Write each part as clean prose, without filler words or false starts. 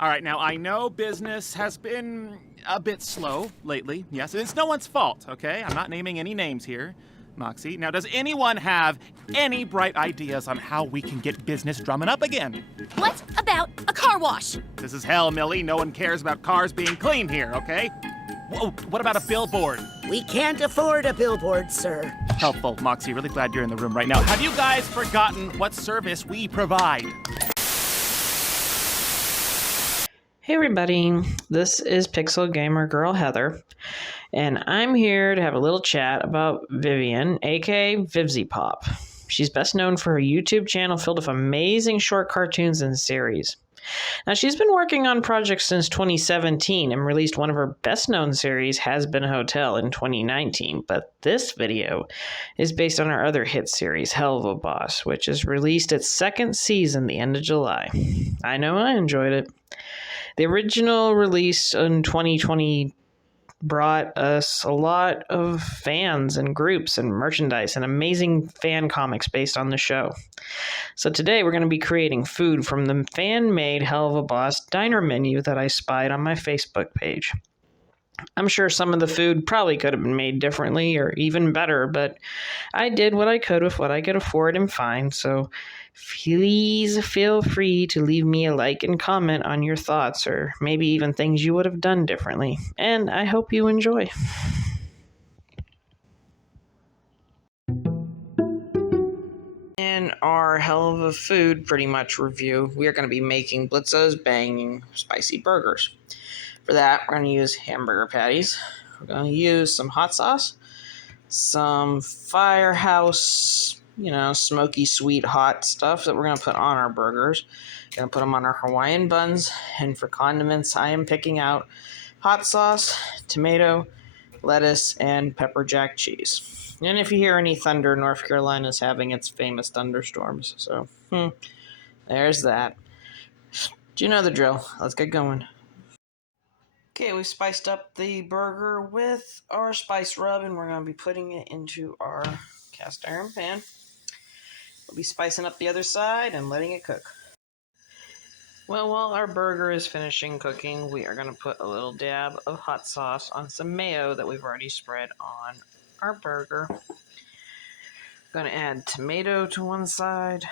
All right, now I know business has been a bit slow lately. Yes, it's no one's fault, okay? I'm not naming any names here, Moxie. Now, does anyone have any bright ideas on how we can get business drumming up again? What about a car wash? This is hell, Millie. No one cares about cars being clean here, okay? Whoa, what about a billboard? We can't afford a billboard, sir. Helpful, Moxie. Really glad you're in the room right now. Have you guys forgotten what service we provide? Hey everybody, this is Pixel Gamer Girl Heather, and I'm here to have a little chat about Vivian, aka Vivzy Pop. She's best known for her YouTube channel filled with amazing short cartoons and series. Now, she's been working on projects since 2017 and released one of her best-known series, Has Been a Hotel, in 2019, but this video is based on her other hit series, Helluva Boss, which has released its second season the end of July. I know I enjoyed it. The original release in 2020 brought us a lot of fans and groups and merchandise and amazing fan comics based on the show. So today we're going to be creating food from the fan-made Helluva Boss diner menu that I spied on my Facebook page. I'm sure some of the food probably could have been made differently or even better, but I did what I could with what I could afford and find, so please feel free to leave me a like and comment on your thoughts or maybe even things you would have done differently, and I hope you enjoy. In our Helluva food pretty much review, we are going to be making Blitzo's banging spicy burgers. For that, we're going to use hamburger patties. We're going to use some hot sauce, some Firehouse, smoky, sweet, hot stuff that we're going to put on our burgers. Going to put them on our Hawaiian buns. And for condiments, I am picking out hot sauce, tomato, lettuce, and pepper jack cheese. And if you hear any thunder, North Carolina is having its famous thunderstorms. So, there's that. Do you know the drill? Let's get going. Okay, we spiced up the burger with our spice rub, and we're going to be putting it into our cast iron pan. We'll be spicing up the other side and letting it cook. Well, while our burger is finishing cooking, we are going to put a little dab of hot sauce on some mayo that we've already spread on our burger. Going to add tomato to one side.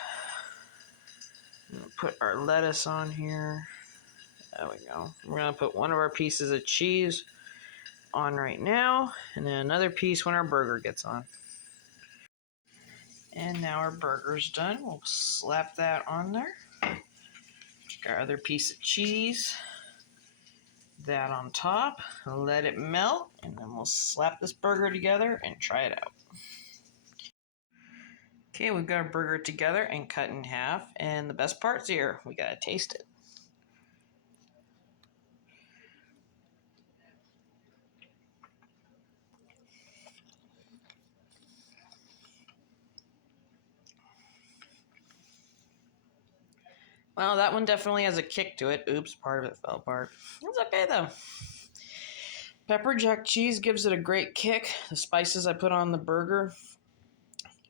Put our lettuce on here. There we go. We're going to put one of our pieces of cheese on right now, and then another piece when our burger gets on. And now our burger's done. We'll slap that on there. Take our other piece of cheese, that on top, let it melt, and then we'll slap this burger together and try it out. Okay, we've got our burger together and cut in half, and the best part's here. We gotta taste it. Well, that one definitely has a kick to it. Oops, part of it fell apart. It's okay, though. Pepper jack cheese gives it a great kick. The spices I put on the burger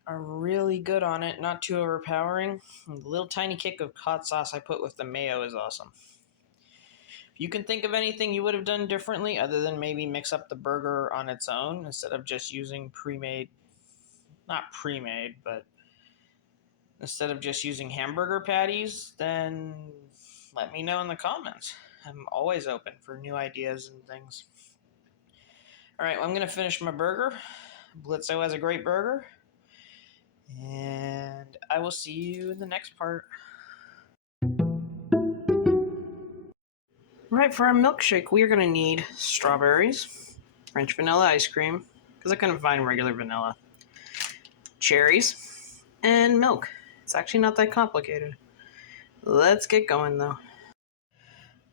are really good on it, not too overpowering. And the little tiny kick of hot sauce I put with the mayo is awesome. If you can think of anything you would have done differently, other than maybe mix up the burger on its own instead of just using instead of just using hamburger patties, then let me know in the comments. I'm always open for new ideas and things. All right, well, I'm going to finish my burger. Blitzo has a great burger. And I will see you in the next part. Right, for our milkshake, we are going to need strawberries, French vanilla ice cream, because I couldn't find regular vanilla, cherries, and milk. It's actually not that complicated. Let's get going, though.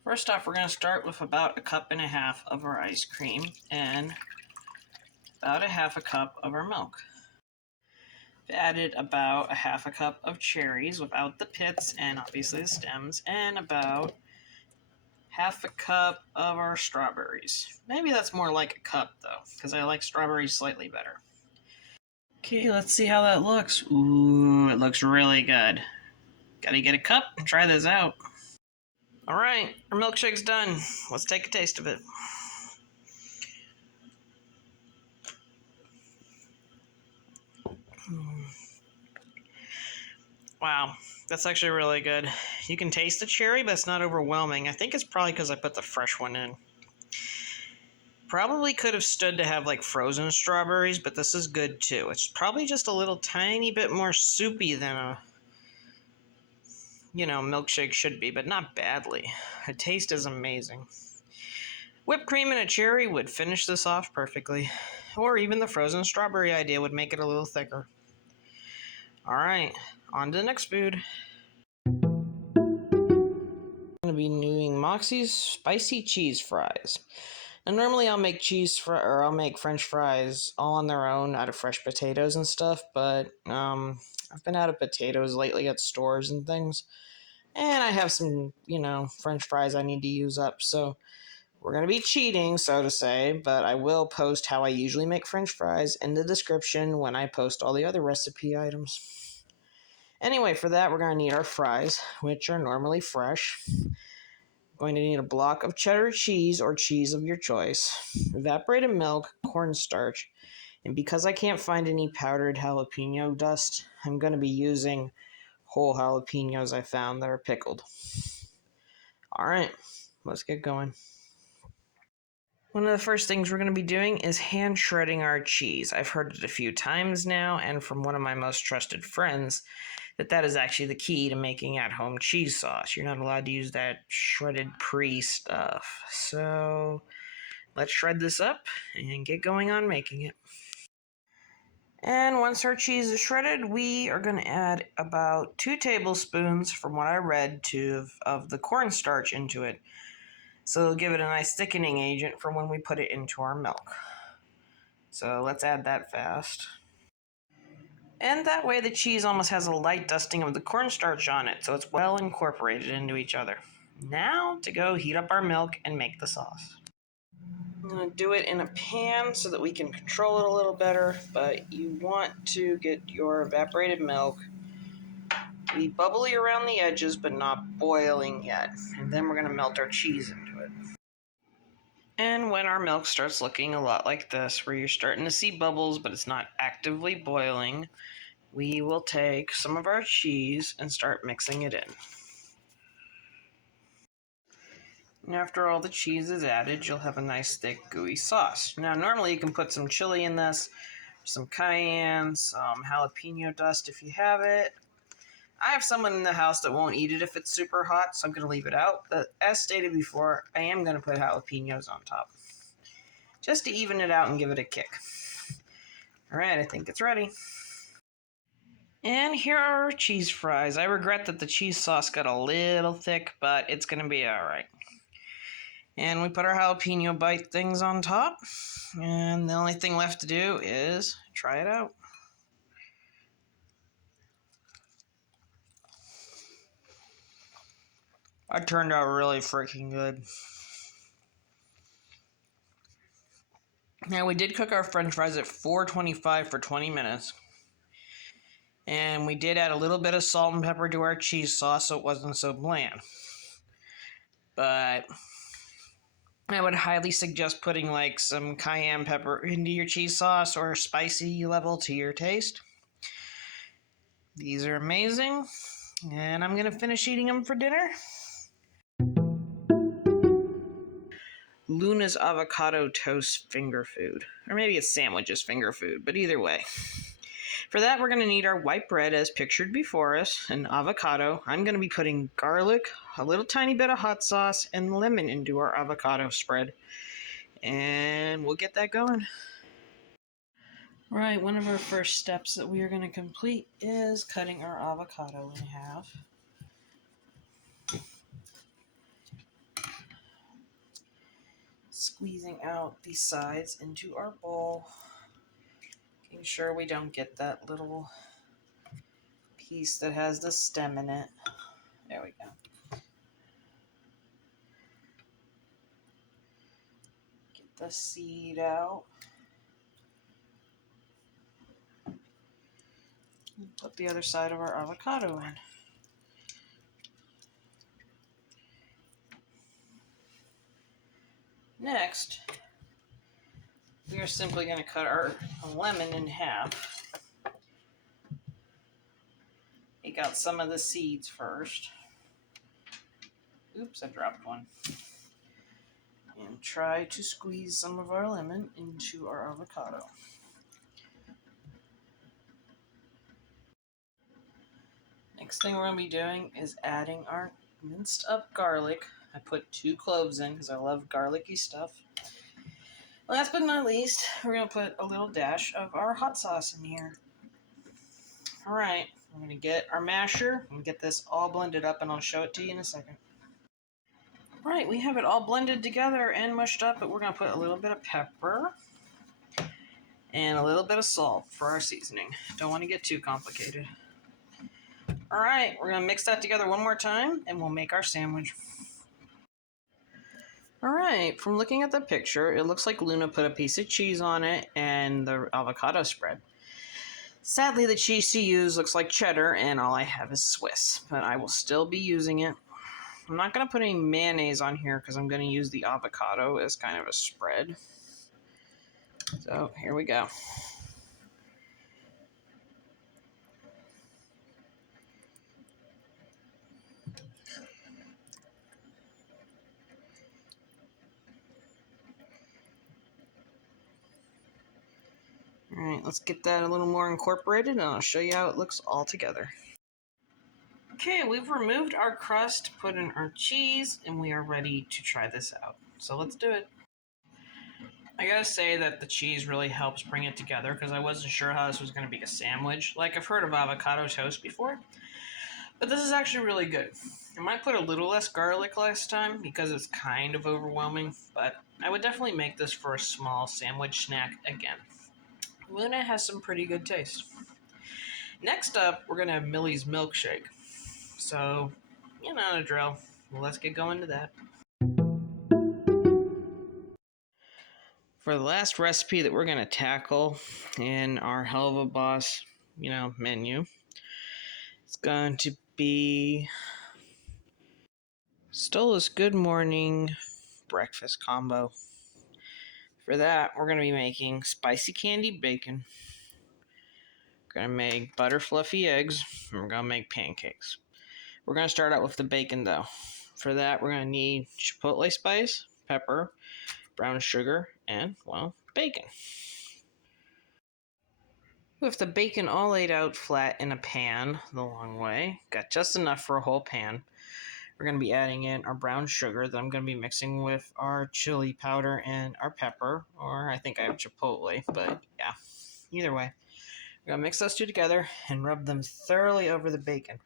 First off, we're going to start with about 1.5 cups of our ice cream and about 1/2 cup of our milk. I've added about 1/2 cup of cherries without the pits and obviously the stems, and about 1/2 cup of our strawberries. Maybe that's more like a cup, though, because I like strawberries slightly better. Okay, let's see how that looks. Ooh, it looks really good. Gotta get a cup and try this out. All right, our milkshake's done. Let's take a taste of it. Wow, that's actually really good. You can taste the cherry, but it's not overwhelming. I think it's probably because I put the fresh one in. Probably could have stood to have like frozen strawberries, but this is good too. It's probably just a little tiny bit more soupy than a, milkshake should be, but not badly. The taste is amazing. Whipped cream and a cherry would finish this off perfectly. Or even the frozen strawberry idea would make it a little thicker. Alright, on to the next food. I'm going to be doing Moxie's spicy cheese fries. And normally I'll make I'll make French fries all on their own out of fresh potatoes and stuff, but I've been out of potatoes lately at stores and things. And I have some, French fries I need to use up, so we're going to be cheating, so to say, but I will post how I usually make French fries in the description when I post all the other recipe items. Anyway, for that, we're going to need our fries, which are normally fresh. We're going to need a block of cheddar cheese or cheese of your choice, evaporated milk, cornstarch, and because I can't find any powdered jalapeno dust, I'm going to be using whole jalapenos I found that are pickled. All right, let's get going. One of the first things we're going to be doing is hand shredding our cheese. I've heard it a few times now, and from one of my most trusted friends, that is actually the key to making at-home cheese sauce. You're not allowed to use that shredded pre-stuff. So let's shred this up and get going on making it. And once our cheese is shredded, we are going to add about 2 tablespoons, from what I read, of the cornstarch into it. So it'll give it a nice thickening agent for when we put it into our milk. So let's add that fast. And that way the cheese almost has a light dusting of the cornstarch on it, so it's well incorporated into each other. Now to go heat up our milk and make the sauce. I'm going to do it in a pan so that we can control it a little better, but you want to get your evaporated milk to be bubbly around the edges but not boiling yet. And then we're going to melt our cheese into it. And when our milk starts looking a lot like this, where you're starting to see bubbles but it's not actively boiling, we will take some of our cheese and start mixing it in. And after all the cheese is added, you'll have a nice thick gooey sauce. Now normally you can put some chili in this, some cayenne, some jalapeno dust if you have it. I have someone in the house that won't eat it if it's super hot, so I'm going to leave it out. But as stated before, I am going to put jalapenos on top, just to even it out and give it a kick. Alright, I think it's ready. And here are our cheese fries. I regret that the cheese sauce got a little thick, but it's going to be alright. And we put our jalapeno bite things on top. And the only thing left to do is try it out. That turned out really freaking good. Now, we did cook our french fries at 425 for 20 minutes. And we did add a little bit of salt and pepper to our cheese sauce so it wasn't so bland. But I would highly suggest putting like some cayenne pepper into your cheese sauce or spicy level to your taste. These are amazing. And I'm going to finish eating them for dinner. Luna's avocado toast finger food. Or maybe it's sandwiches finger food, but either way. For that, we're going to need our white bread as pictured before us, an avocado. I'm going to be putting garlic, a little tiny bit of hot sauce, and lemon into our avocado spread. And we'll get that going. Right, one of our first steps that we are going to complete is cutting our avocado in half. Squeezing out the sides into our bowl. Making sure we don't get that little piece that has the stem in it. There we go. Get the seed out. Put the other side of our avocado in. Next, we are simply going to cut our lemon in half. Take out some of the seeds first. Oops, I dropped one. And try to squeeze some of our lemon into our avocado. Next thing we're going to be doing is adding our minced up garlic. I put 2 cloves in because I love garlicky stuff. Last but not least, we're going to put a little dash of our hot sauce in here. Alright, we're going to get our masher and get this all blended up, and I'll show it to you in a second. Alright, we have it all blended together and mushed up, but we're going to put a little bit of pepper and a little bit of salt for our seasoning. Don't want to get too complicated. Alright, we're going to mix that together one more time, and we'll make our sandwich. Alright, from looking at the picture, it looks like Luna put a piece of cheese on it and the avocado spread. Sadly, the cheese she used looks like cheddar, and all I have is Swiss, but I will still be using it. I'm not going to put any mayonnaise on here because I'm going to use the avocado as kind of a spread. So, here we go. Alright, let's get that a little more incorporated, and I'll show you how it looks all together. Okay, we've removed our crust, put in our cheese, and we are ready to try this out. So let's do it. I gotta say that the cheese really helps bring it together because I wasn't sure how this was going to be a sandwich. Like, I've heard of avocado toast before, but this is actually really good. I might put a little less garlic last time because it's kind of overwhelming, but I would definitely make this for a small sandwich snack again. Luna has some pretty good taste. Next up, we're going to have Millie's Milkshake. So, you know the drill. Well, let's get going to that. For the last recipe that we're going to tackle in our Helluva Boss, menu, it's going to be Stola's Good Morning Breakfast Combo. For that, we're going to be making spicy candied bacon. We're going to make butter fluffy eggs, and we're going to make pancakes. We're going to start out with the bacon, though. For that, we're going to need chipotle spice, pepper, brown sugar, and, bacon. With the bacon all laid out flat in a pan the long way, got just enough for a whole pan, we're going to be adding in our brown sugar that I'm going to be mixing with our chili powder and our pepper, or I think I have chipotle, but yeah, either way. We're going to mix those two together and rub them thoroughly over the bacon.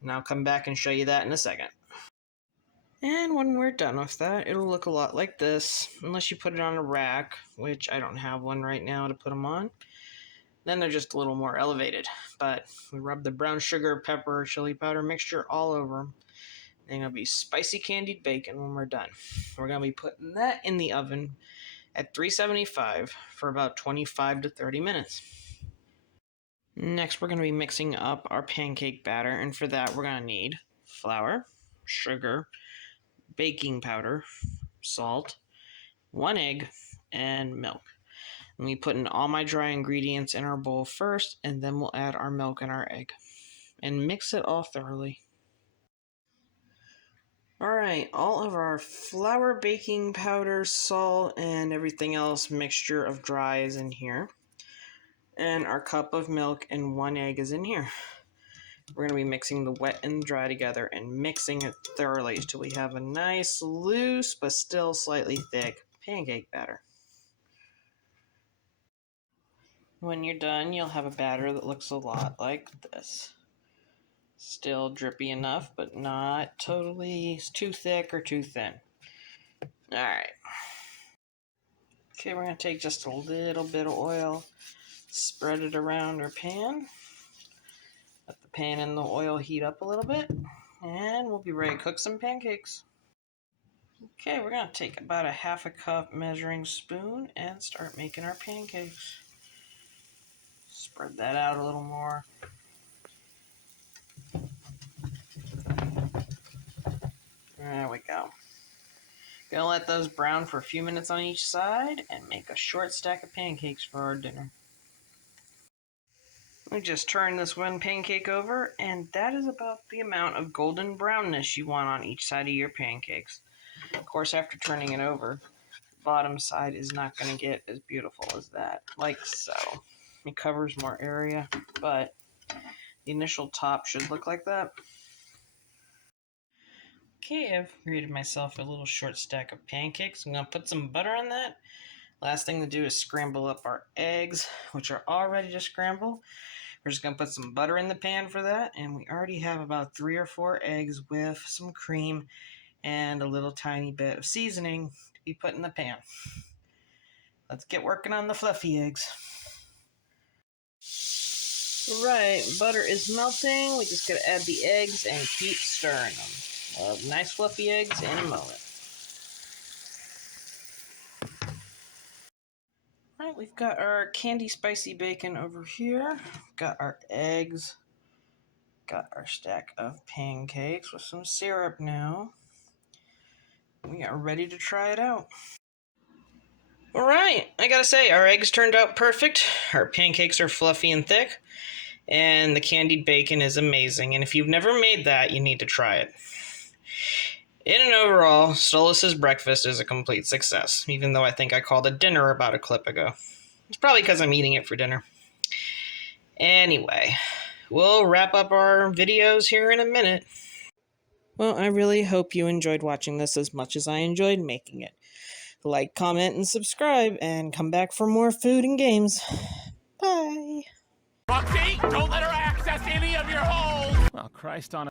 And I'll come back and show you that in a second. And when we're done with that, it'll look a lot like this, unless you put it on a rack, which I don't have one right now to put them on. Then they're just a little more elevated. But we rub the brown sugar, pepper, chili powder mixture all over them. They're going to be spicy candied bacon when we're done. We're going to be putting that in the oven at 375 for about 25 to 30 minutes. Next, we're going to be mixing up our pancake batter, and for that, we're going to need flour, sugar, baking powder, salt, 1 egg, and milk. I'm going to be putting all my dry ingredients in our bowl first, and then we'll add our milk and our egg, and mix it all thoroughly. Alright, all of our flour, baking powder, salt, and everything else mixture of dry is in here. And our cup of milk and 1 egg is in here. We're going to be mixing the wet and dry together and mixing it thoroughly until we have a nice, loose, but still slightly thick pancake batter. When you're done, you'll have a batter that looks a lot like this. Still drippy enough, but not totally too thick or too thin. Alright. Okay, we're going to take just a little bit of oil, spread it around our pan. Let the pan and the oil heat up a little bit, and we'll be ready to cook some pancakes. Okay, we're going to take about a 1/2 cup measuring spoon and start making our pancakes. Spread that out a little more. There we go. Gonna let those brown for a few minutes on each side and make a short stack of pancakes for our dinner. We just turn this one pancake over, and that is about the amount of golden brownness you want on each side of your pancakes. Of course, after turning it over, the bottom side is not going to get as beautiful as that, like so. It covers more area, but the initial top should look like that. Okay, I've created myself a little short stack of pancakes. I'm going to put some butter on that. Last thing to do is scramble up our eggs, which are all ready to scramble. We're just going to put some butter in the pan for that, and we already have about 3 or 4 eggs with some cream and a little tiny bit of seasoning to be put in the pan. Let's get working on the fluffy eggs. Alright, butter is melting. We just got to add the eggs and keep stirring them. Nice fluffy eggs in a moment. Alright, we've got our candy spicy bacon over here. We've got our eggs. Got our stack of pancakes with some syrup now. We are ready to try it out. Alright, I gotta say, our eggs turned out perfect. Our pancakes are fluffy and thick. And the candied bacon is amazing. And if you've never made that, you need to try it. In and overall, Stolas's breakfast is a complete success, even though I think I called it dinner about a clip ago. It's probably because I'm eating it for dinner. Anyway, we'll wrap up our videos here in a minute. Well, I really hope you enjoyed watching this as much as I enjoyed making it. Like, comment, and subscribe, and come back for more food and games. Bye! Roxy, don't let her access any of your holes! Oh, Christ on